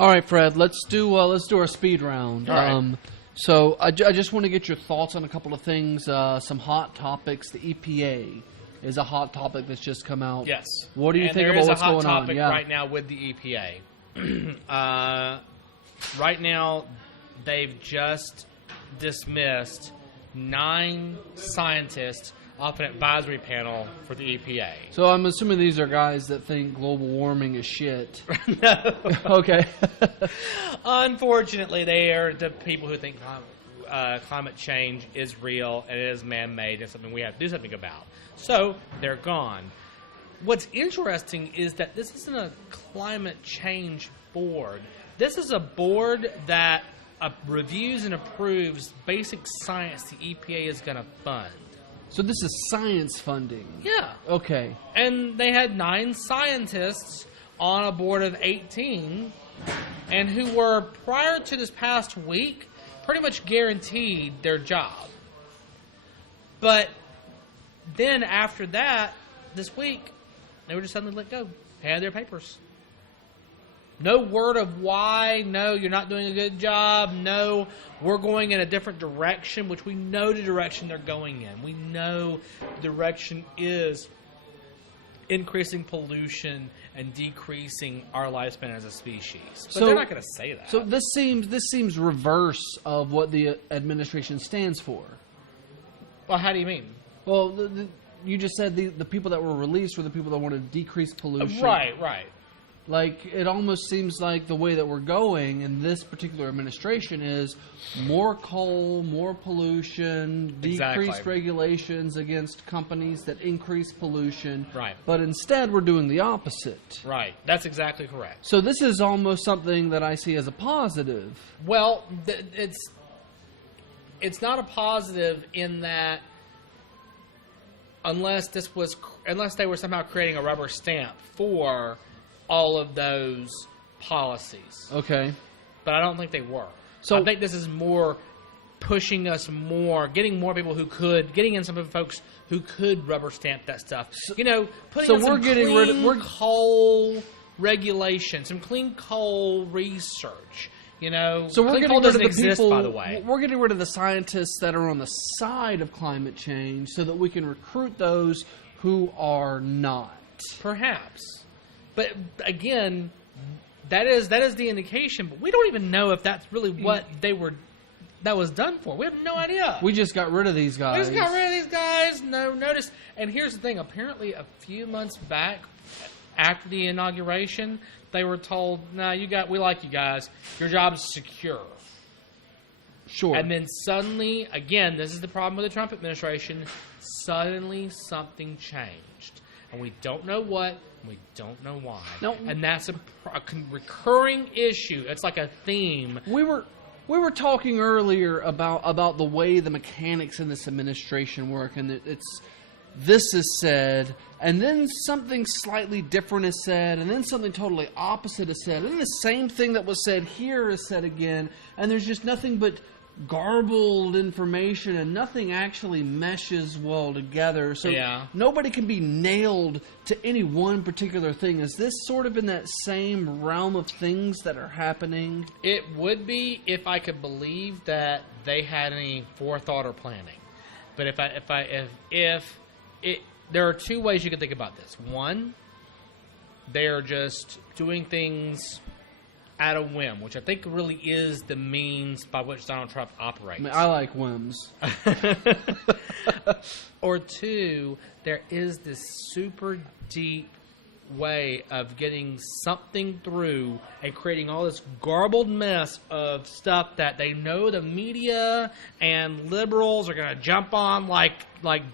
All right, Fred. Let's do our speed round. All right. So I just want to get your thoughts on a couple of things. Some hot topics. The EPA is a hot topic that's just come out. Yes. What do you think about what's going on? There is a hot topic Yeah. right now with the EPA. Right now, they've just dismissed 9 scientists off an advisory panel for the EPA. So I'm assuming these are guys that think global warming is shit. No. Okay. Unfortunately, they are the people who think climate change is real and it is man-made and something we have to do something about. So they're gone. What's interesting is that this isn't a climate change board. This is a board that reviews and approves basic science the EPA is going to fund. So this is science funding. Yeah. Okay. And they had 9 scientists on a board of 18 and who were, prior to this past week, pretty much guaranteed their job. But then after that, this week, they were just suddenly let go. They had their papers. No word of why. No, you're not doing a good job. No, we're going in a different direction, which we know the direction they're going in. We know the direction is increasing pollution and decreasing our lifespan as a species. But they're not going to say that. So this seems reverse of what the administration stands for. Well, how do you mean? Well, you just said the people that were released were the people that want to decrease pollution. Right. Like, it almost seems like the way that we're going in this particular administration is more coal, more pollution, decreased regulations against companies that increase pollution. Right. But instead, we're doing the opposite. Right. That's exactly correct. So this is almost something that I see as a positive. Well, it's not a positive in that unless they were somehow creating a rubber stamp for all of those policies. Okay. But I don't think they were. So I think this is more pushing us more, getting more people who could, getting in some of the folks who could rubber stamp that stuff. Putting in some clean coal regulation, some clean coal research. So we're getting rid of the people. By the way, we're getting rid of the scientists that are on the side of climate change, so that we can recruit those who are not. Perhaps. But again, that is the indication. But we don't even know if that's really what that was done for. We have no idea. We just got rid of these guys. No notice. And here's the thing. Apparently, a few months back, after the inauguration, they were told, "No, we like you guys. Your job is secure." Sure. And then suddenly, again, this is the problem with the Trump administration. Suddenly, something changed, and we don't know what. We don't know why. No. And that's a recurring issue. It's like a theme. We were talking earlier about the way the mechanics in this administration work, and this is said, and then something slightly different is said, and then something totally opposite is said, and then the same thing that was said here is said again, and there's just nothing but garbled information, and nothing actually meshes well together. So nobody can be nailed to any one particular thing. Is this sort of in that same realm of things that are happening? It would be if I could believe that they had any forethought or planning. But there are 2 ways you can think about this. One, they're just doing things at a whim, which I think really is the means by which Donald Trump operates. I like whims. Or 2, there is this super deep way of getting something through and creating all this garbled mess of stuff that they know the media and liberals are going to jump on like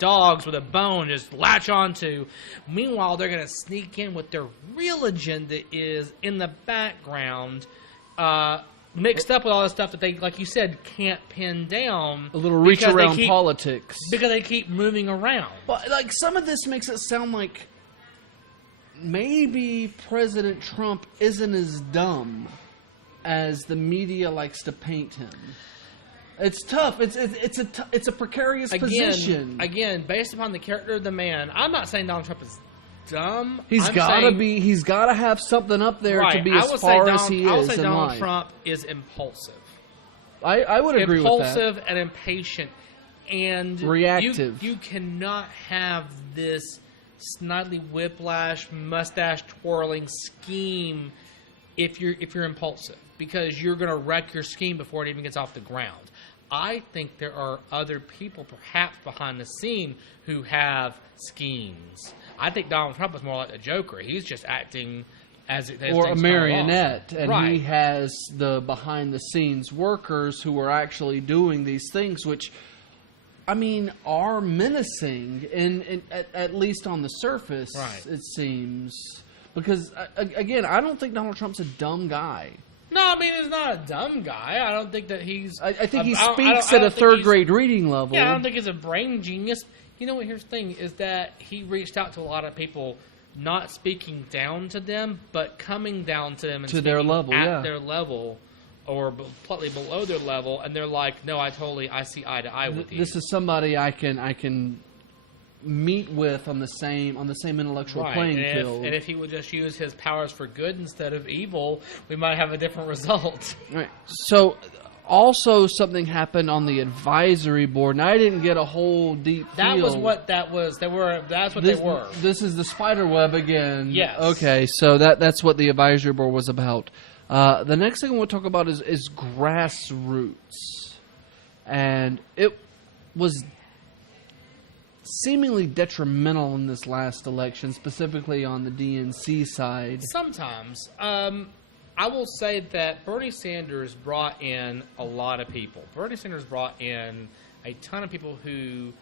dogs with a bone, just latch onto. Meanwhile, they're going to sneak in with their real agenda is in the background, mixed up with all this stuff that they, like you said, can't pin down. A little reach around politics. Because they keep moving around. But some of this makes it sound like maybe President Trump isn't as dumb as the media likes to paint him. It's tough. It's a precarious position. Again, based upon the character of the man, I'm not saying Donald Trump is dumb. He's got to have something up there to be as far as he is in life. I would say Donald Trump is impulsive. I would agree with that. Impulsive and impatient and reactive. You cannot have this snidely whiplash, mustache twirling scheme if you're impulsive, because you're going to wreck your scheme before it even gets off the ground. I think there are other people, perhaps behind the scene, who have schemes. I think Donald Trump is more like a Joker. He's just acting as or a marionette, and right. He has the behind-the-scenes workers who are actually doing these things, which, I mean, are menacing, at least on the surface, right. It seems. Because, again, I don't think Donald Trump's a dumb guy. No, I mean, he's not a dumb guy. I don't think that he's... I think he speaks at a third-grade reading level. Yeah, I don't think he's a brain genius. You know what, here's the thing, is that he reached out to a lot of people, not speaking down to them, but coming down to them and to their level, at their level, or slightly below their level, and they're like, no, I see eye to eye with you. This is somebody I can meet with on the same intellectual playing field. And if he would just use his powers for good instead of evil, we might have a different result. Right. So, also something happened on the advisory board, and I didn't get a whole deep feel. That was what that was. They were. This is the spider web again. Yes. Okay, so that's what the advisory board was about. The next thing we'll talk about is Grassroots, and it was seemingly detrimental in this last election, specifically on the DNC side. Sometimes. I will say that Bernie Sanders brought in a lot of people. Bernie Sanders brought in a ton of people who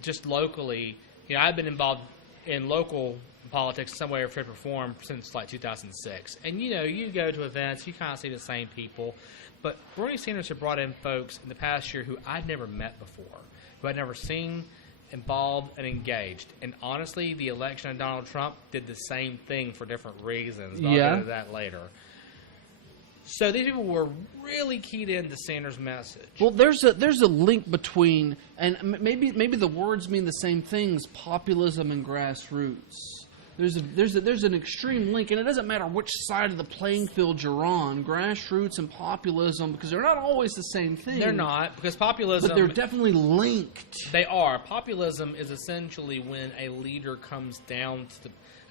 just locally, I've been involved in local politics in some way or shape or form since like 2006. And you go to events, you kind of see the same people. But Bernie Sanders had brought in folks in the past year who I'd never met before, who I'd never seen, involved, and engaged. And honestly, the election of Donald Trump did the same thing for different reasons. But I'll get into that later. So these people were really keyed into Sanders' message. Well, there's a link between, and maybe the words mean the same things, populism and grassroots. There's an extreme link, and it doesn't matter which side of the playing field you're on, grassroots and populism, because they're not always the same thing. They're not, because populism... But they're definitely linked. They are. Populism is essentially when a leader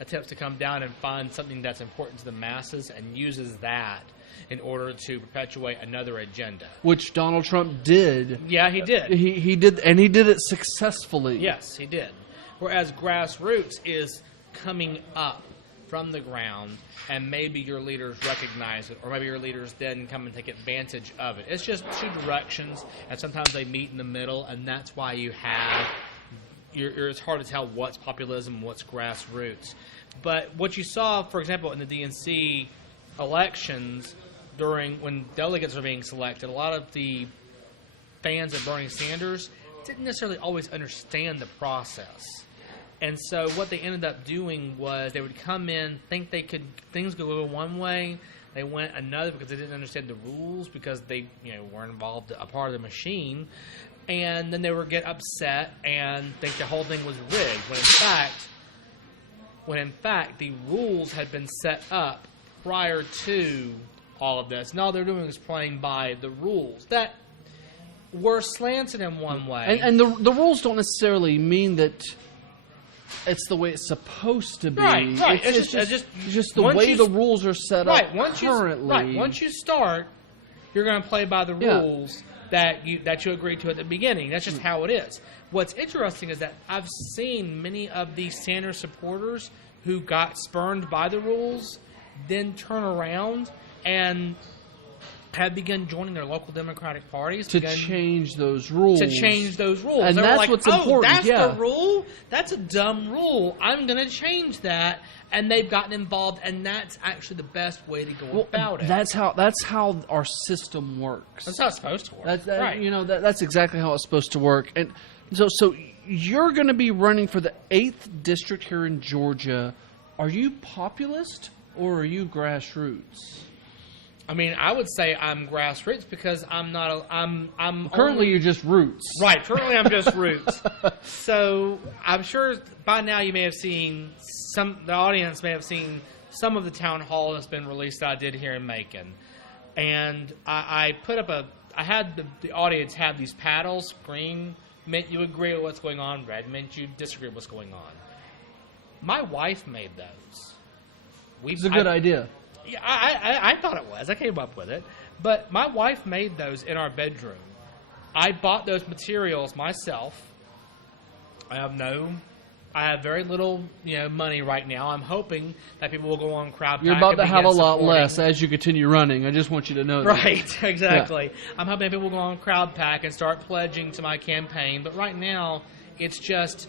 attempts to come down and find something that's important to the masses and uses that in order to perpetuate another agenda. Which Donald Trump did. Yeah, he did. He did, and he did it successfully. Yes, he did. Whereas grassroots is coming up from the ground, and maybe your leaders recognize it, or maybe your leaders then come and take advantage of it. It's just two directions, and sometimes they meet in the middle, and that's why you have... it's hard to tell what's populism and what's grassroots. But what you saw, for example, in the DNC elections, when delegates are being selected, a lot of the fans of Bernie Sanders didn't necessarily always understand the process. And so what they ended up doing was they would come in, think things could go one way, they went another because they didn't understand the rules, because they weren't involved, a part of the machine, and then they would get upset and think the whole thing was rigged, when in fact the rules had been set up prior to all of this. And all they're doing is playing by the rules that were slanted in one way. And the rules don't necessarily mean that it's the way it's supposed to be. Right. It's just the way the rules are set up currently. Once you start, you're going to play by the rules that you agreed to at the beginning. That's just how it is. What's interesting is that I've seen many of these Sanders supporters who got spurned by the rules then turn around and have begun joining their local Democratic parties to change those rules. And they're that's like, what's important. That's the rule? That's a dumb rule. I'm going to change that. And they've gotten involved, and that's actually the best way to go about it. That's how our system works. That's how it's supposed to work. That's exactly how it's supposed to work. And so you're going to be running for the 8th district here in Georgia. Are you populist or are you grassroots? I mean, I would say I'm grassroots because I'm not. I'm Currently, you're just roots. Right. Currently, I'm just roots. So I'm sure by now you may have seen the audience may have seen some of the town hall that's been released that I did here in Macon, and I put up I had the audience have these paddles. Green meant you agree with what's going on. Red meant you disagree with what's going on. My wife made those. It's a good idea. Yeah, I thought it was. I came up with it. But my wife made those in our bedroom. I bought those materials myself. I have very little, money right now. I'm hoping that people will go on CrowdPack. You're about to have a lot supporting. Less as you continue running. I just want you to know that. Right, exactly. Yeah. I'm hoping people will go on CrowdPack and start pledging to my campaign. But right now, it's just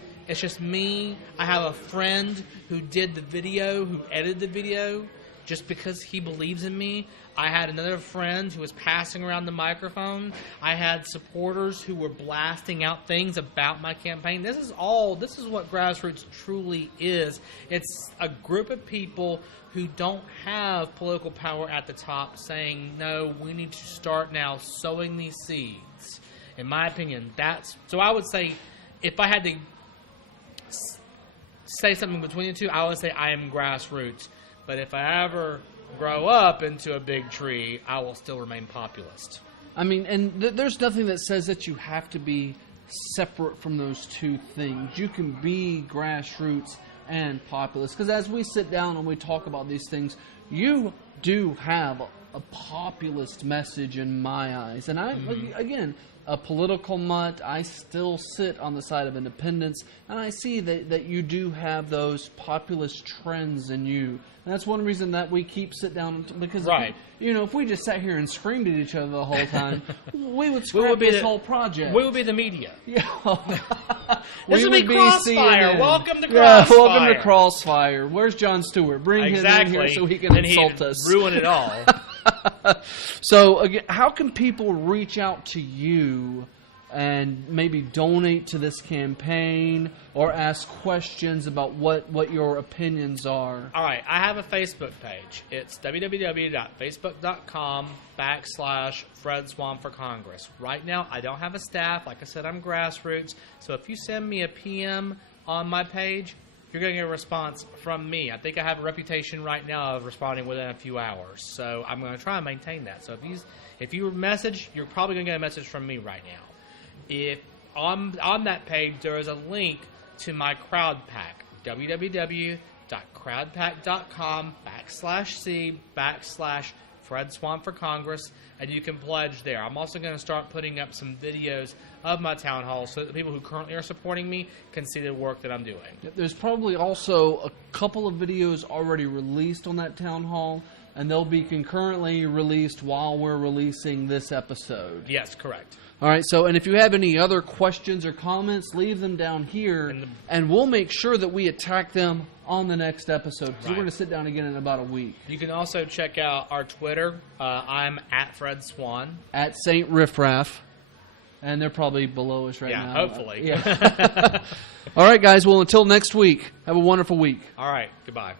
me. I have a friend who did the video, who edited the video, just because he believes in me. I had another friend who was passing around the microphone. I had supporters who were blasting out things about my campaign. This is what Grassroots truly is. It's a group of people who don't have political power at the top saying, no, we need to start now sowing these seeds. In my opinion, so I would say, if I had to say something between the two, I would say I am grassroots. But if I ever grow up into a big tree, I will still remain populist. I mean, and there's nothing that says that you have to be separate from those two things. You can be grassroots and populist. Because as we sit down and we talk about these things, you do have a populist message in my eyes. And again, a political mutt, I still sit on the side of independence, and I see that you do have those populist trends in you. And that's one reason that we keep sit down, because right. If we just sat here and screamed at each other the whole time, we would scrap this whole project. We would be the media. Yeah. This would be Crossfire. Welcome to Crossfire. Yeah, welcome to Crossfire. Where's Jon Stewart? Bring him in here so he can insult us. Ruin it all. So, again, how can people reach out to you and maybe donate to this campaign or ask questions about what your opinions are? All right. I have a Facebook page. It's www.facebook.com/Fred Swan for Congress. Right now, I don't have a staff. Like I said, I'm grassroots. So if you send me a PM on my page, you're going to get a response from me. I think I have a reputation right now of responding within a few hours. So I'm going to try and maintain that. So if you message, you're probably going to get a message from me right now. If on that page, there is a link to my CrowdPack, www.crowdpack.com/C/Fred Swan for Congress, and you can pledge there. I'm also going to start putting up some videos of my town hall so that the people who currently are supporting me can see the work that I'm doing. There's probably also a couple of videos already released on that town hall, and they'll be concurrently released while we're releasing this episode. Yes, correct. All right, and if you have any other questions or comments, leave them down here, and we'll make sure that we attack them on the next episode, because we're going to sit down again in about a week. You can also check out our Twitter. I'm at Fred Swan. At St. Riffraff. And they're probably below us right now. Yeah, hopefully. Yeah. All right, guys. Well, until next week, have a wonderful week. All right. Goodbye.